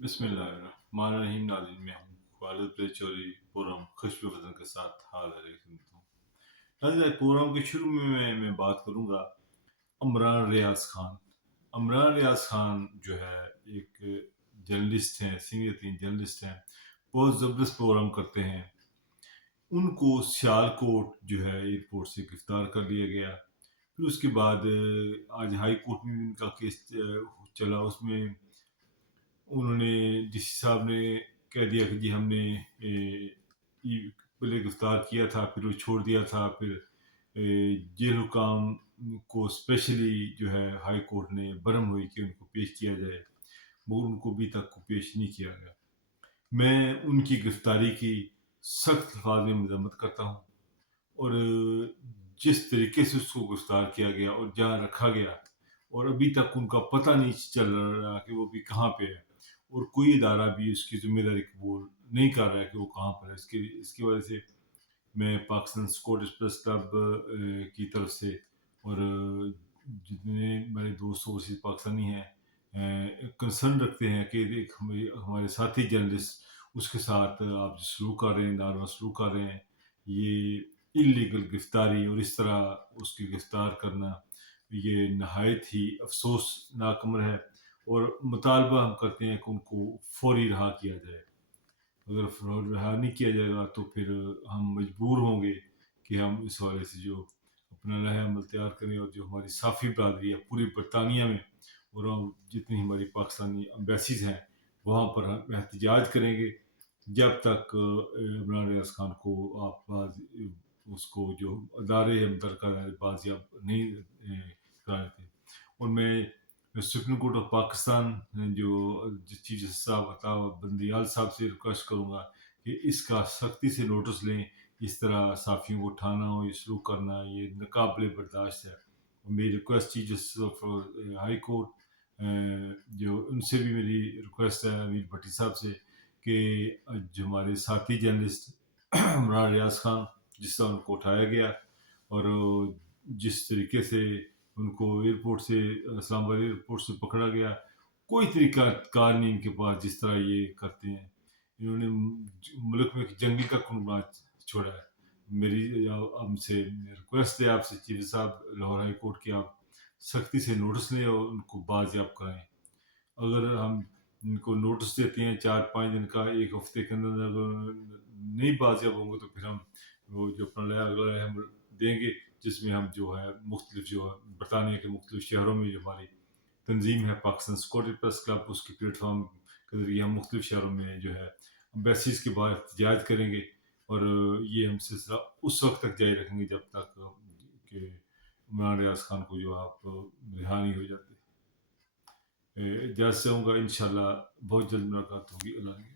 बिस्मिल्लाहिर्रहमानिर्रहीम। नाज़रीन, मैं हूँ खालिद चौधरी। प्रोग्राम खुशबू वतन के साथ हाजिर हूँ। नाज़रीन, प्रोग्राम के शुरू में मैं बात करूँगा इमरान रियाज खान। इमरान रियाज खान जो है एक जर्नलिस्ट हैं, सीनियर तीन जर्नलिस्ट हैं, बहुत ज़बरदस्त प्रोग्राम करते हैं। उनको सियालकोट जो है एयरपोर्ट से गिरफ्तार कर लिया गया। फिर उसके बाद आज हाई कोर्ट में भी उनका केस चला। उसमें उन्होंने डीसी साहब ने कह दिया कि जी हमने पहले गिरफ्तार किया था, फिर वो छोड़ दिया था। फिर जेल हुकाम को स्पेशली जो है हाई कोर्ट ने बरम हुई कि उनको पेश किया जाए, मगर उनको अभी तक को पेश नहीं किया गया। मैं उनकी गिरफ्तारी की सख्त अल्फाज में मजम्मत करता हूँ, और जिस तरीके से उसको गिरफ्तार किया गया और जहाँ रखा गया, और अभी तक उनका पता नहीं चल रहा कि वो भी कहाँ पे है, और कोई इदारा भी उसकी जिम्मेदारी कबूल नहीं कर रहा है कि वो कहाँ पर है। इसकी वजह से मैं पाकिस्तान स्कॉटिश प्रेस क्लब की तरफ से और जितने मेरे दोस्त ओवरसीज पाकिस्तानी हैं कंसर्न रखते हैं कि एक हमारे साथी जर्नलिस्ट उसके साथ आप जो सलूक कर रहे हैं, नारवा सलूक कर रहे हैं, ये इलीगल गिरफ्तारी और इस तरह उसकी गिरफ्तार करना ये नहायत ही अफसोसनाक अमर है। और मुतालबा हम करते हैं कि उनको फौरी रहा किया जाए। अगर फौरी रहा नहीं किया जाएगा तो फिर हम मजबूर होंगे कि हम इस हवाले से जो अपना नया अमल तैयार करें, और जो हमारी साफ़ी बरदरी है पूरी बरतानिया में और जितनी हमारी पाकिस्तानी एम्बेसीज हैं वहाँ पर हम एहतजाज करेंगे जब तक इमरान रियाज खान को उसको जो अदारे अंदर का बाजियाब नहीं करा देते। और मैं सुप्रीम कोर्ट ऑफ पाकिस्तान जो चीफ जस्टिस साहब अता बंदियाल साहब से रिक्वेस्ट करूँगा कि इसका सख्ती से नोटिस लें। इस तरह साफ़ियों को उठाना और ये सलूक करना ये नाकाबिले बर्दाश्त है। मेरी request chief justice of high court जो उनसे भी मेरी रिक्वेस्ट है अमीर भट्टी साहब से कि जो हमारे साथी जर्नलिस्ट इमरान रियाज खान जिस तरह उनको उठाया गया और जिस तरीके से उनको एयरपोर्ट से इस्लामाबाद एयरपोर्ट से पकड़ा गया, कोई तरीका कार नहीं इनके पास जिस तरह ये करते हैं। इन्होंने मुल्क में एक जंगी का खून छोड़ा है। मेरी हमसे रिक्वेस्ट है आपसे चीफ साहब लाहौर हाई कोर्ट की, आप सख्ती से नोटिस लें और उनको बाजियाब कराएं। अगर हम इनको नोटिस देते हैं 4-5 दिन का, एक हफ्ते के अंदर अगर नहीं बाजियाब होंगे तो फिर हम वो जो अपना नया अगला हम देंगे जिसमें हम जो है मुख्तलिफ जो है बरतानिया के मुख्तलिफ शहरों में जो हमारी तंजीम है पाकिस्तान स्कॉटिश प्रेस क्लब, उसके प्लेटफॉर्म के जरिए हम मुख्तलिफ शहरों में जो है एम्बेसीज के बाहर एहतजाज करेंगे। और ये हम सिलसिला उस वक्त तक जारी रखेंगे जब तक कि इमरान रियाज खान को जो आप रिहा नहीं हो जाते। इजाज़त चाहूँगा, इंशाल्लाह बहुत जल्द मुलाकात होगी। अल्लाह ने